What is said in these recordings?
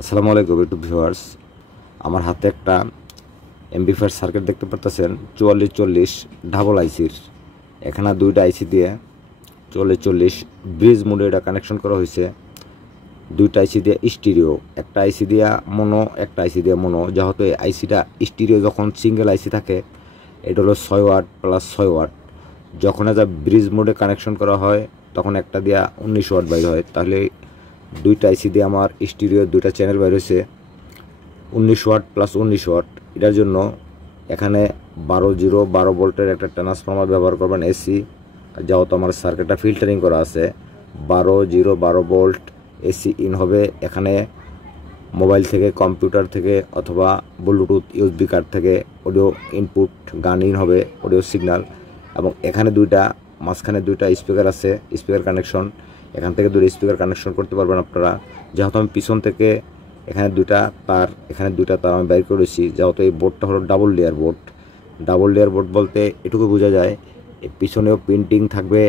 আসসালামু আলাইকুম YouTube viewers. আমার হাতে একটা এমবিফায়ার সার্কিট দেখতে পাচ্ছেন 4440 ডাবল আইসির। এখানে দুইটা আইসি দিয়ে 4440 ব্রিজ মোডে এটা কানেকশন করা হয়েছে। দুইটা আইসি দিয়ে স্টিরিও, একটা আইসি দিয়া মোনো, একটা আইসি দিয়ে মোনো। যেহেতু এই আইসিটা স্টিরিও যখন সিঙ্গেল আইসি থাকে এটা হলো 6 ওয়াট প্লাস 6 ওয়াট। যখন এটা ব্রিজ মোডে কানেকশন করা হয় তখন একটা দিয়া 19 ওয়াট বাইর হয়। তাহলে দুইটা আইসি দিয়ে আমার স্টিরিও দুইটা চ্যানেল বাইর হয়েছে 19 ওয়াট প্লাস 19 ওয়াট। এটার জন্য এখানে 12 ভোল্টের একটা ট্রান্সফর্মার ব্যবহার করবেন এসি। যেহেতু আমার সার্কিটটা ফিল্টারিং করা আছে 12 ভোল্ট এসি ইন হবে। এখানে মোবাইল থেকে, কম্পিউটার থেকে অথবা ব্লুটুথ ইউএসবি কার্ড থেকে অডিও ইনপুট গান ইন হবে, অডিও সিগন্যাল। এবং এখানে মাঝখানে দুইটা স্পিকার আছে, স্পিকার কানেকশন। এখান থেকে দুটো স্পিকার কানেকশন করতে পারবেন আপনারা। যেহেতু আমি পিছন থেকে এখানে দুইটা তার আমি বাইর করেছি। যেহেতু এই বোর্ডটা হলো double layer board. Double layer board বলতে এটুকু বোঝা যায় এই পিছনেও প্রিন্টিং থাকবে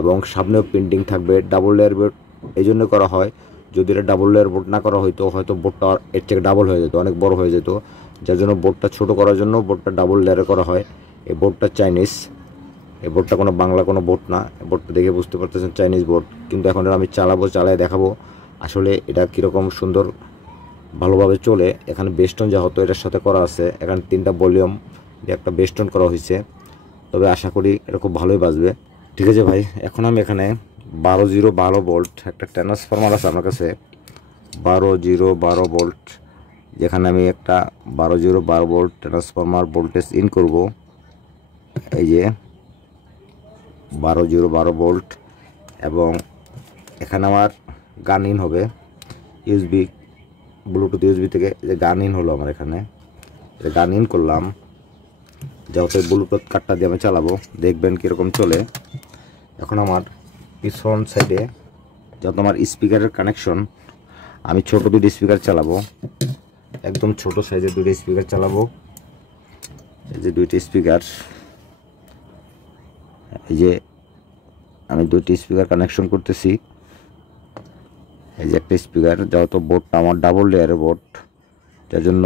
এবং সামনেও প্রিন্টিং থাকবে। ডাবল লেয়ার বোর্ড এই জন্য করা হয়, যদি এটা ডাবল লেয়ার বোর্ড না করা হয়তো হয়তো বোর্ডটা এর থেকে ডাবল হয়ে যেত, অনেক বড় হয়ে যেত। যার জন্য বোর্ডটা ছোট করার জন্য বোর্ডটা ডাবল লেয়ারে করা হয়। এই বোর্ডটা চাইনিজ, এই বোর্ডটা কোনো বাংলা কোনো বোর্ড না। বোর্ডটা দেখে বুঝতে পারতেছেন চাইনিজ বোর্ড। কিন্তু এখন আমি চালায় দেখাবো আসলে এটা কীরকম সুন্দর ভালোভাবে চলে। এখানে বেস্টন যেহেতু এটার সাথে করা আছে, এখানে 3টা ভলিউম দিয়ে একটা বেস্টন করা হয়েছে। তবে আশা করি এটা খুব ভালোই বাজবে। ঠিক আছে ভাই, এখন আমি এখানে 12 ভোল্ট একটা ট্রান্সফর্মার আছে আমার কাছে 12 ভোল্ট, যেখানে আমি একটা 12 ভোল্ট ট্রান্সফর্মার ভোল্টেজ ইন করব। এই যে 12 ভোল্ট, এবং এখানে আমার গান ইন হবে ইউএসবি, ব্লুটুথ ইউএসবি থেকে যে গান ইন হলো আমার এখানে গান ইন করলাম। যেহেতু ব্লুটুথ কার্ডটা দিয়ে আমি চালাবো, দেখবেন কীরকম চলে। এখন আমার পিছন সাইডে যেহেতু আমার স্পিকারের কানেকশন, আমি ছোট দুটো স্পিকার চালাবো, একদম ছোট সাইজের দুটো স্পিকার চালাবো। এই যে দুইটি স্পিকার, এই যে আমি দুইটি স্পিকার কানেকশন করতেছি। এই যে একটা স্পিকার, যেহেতু বোর্ডটা আমার ডাবল লেয়ারের বোর্ড, যার জন্য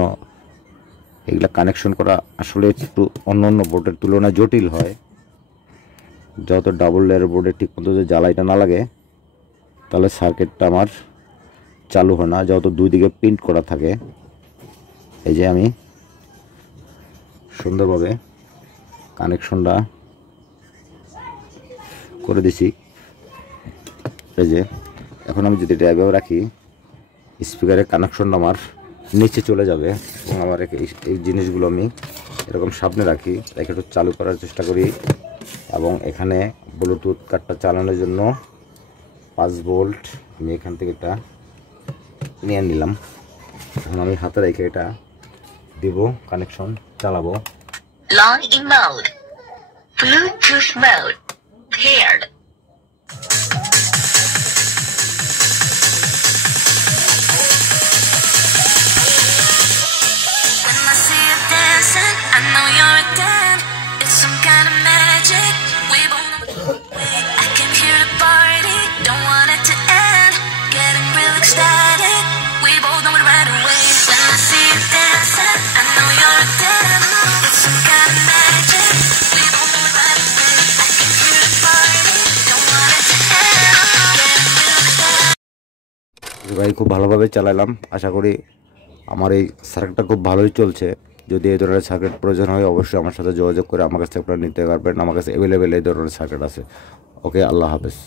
এগুলা কানেকশন করা আসলে একটু অন্য বোর্ডের তুলনায় জটিল হয়। যেহেতু ডাবল লেয়ারের বোর্ডে ঠিক মতো যদি জ্বালাইটা না লাগে তাহলে সার্কিটটা আমার চালু হয় না, যেহেতু দুই দিকে প্রিন্ট করা থাকে। এই যে আমি সুন্দরভাবে কানেকশনটা করে দিছি। এই যে এখন আমি যদি ড্রাইভার রাখি, স্পিকারের কানেকশনটা আমার নিচে চলে যাবে এবং আমার এই জিনিসগুলো আমি এরকম সামনে রাখি, রেখে একটু চালু করার চেষ্টা করি। এবং এখানে ব্লুটুথ কার্ডটা চালানোর জন্য 5 ভোল্ট আমি এখান থেকে এটা নিয়ে নিলাম। এখন আমি হাতে রেখে এটা দিব, কানেকশন চালাবো। Long in mode. Bluetooth mode. Paired. When I see you dancing, I know you're a 10. It's some kind of magic. We both know I came here to party. Don't want it to end. Getting real ecstatic. We both know it right away. When I see you dancing, I know you're a 10. It's some kind of magic. We both know it right away. I came here to party. Don't want it to end. Getting real ecstatic. ভাই খুব ভালোভাবে চালালাম, আশা করি আমার এই সার্কিটটা খুব ভালোই চলছে। যদি এই ধরনের সার্কিট প্রয়োজন হয় অবশ্যই আমার সাথে যোগাযোগ করে আমার কাছ থেকে আপনারা নিতে পারবেন। আমার কাছে অ্যাভেলেবেল এই ধরনের সার্কিট আছে। ওকে, আল্লাহ হাফেজ।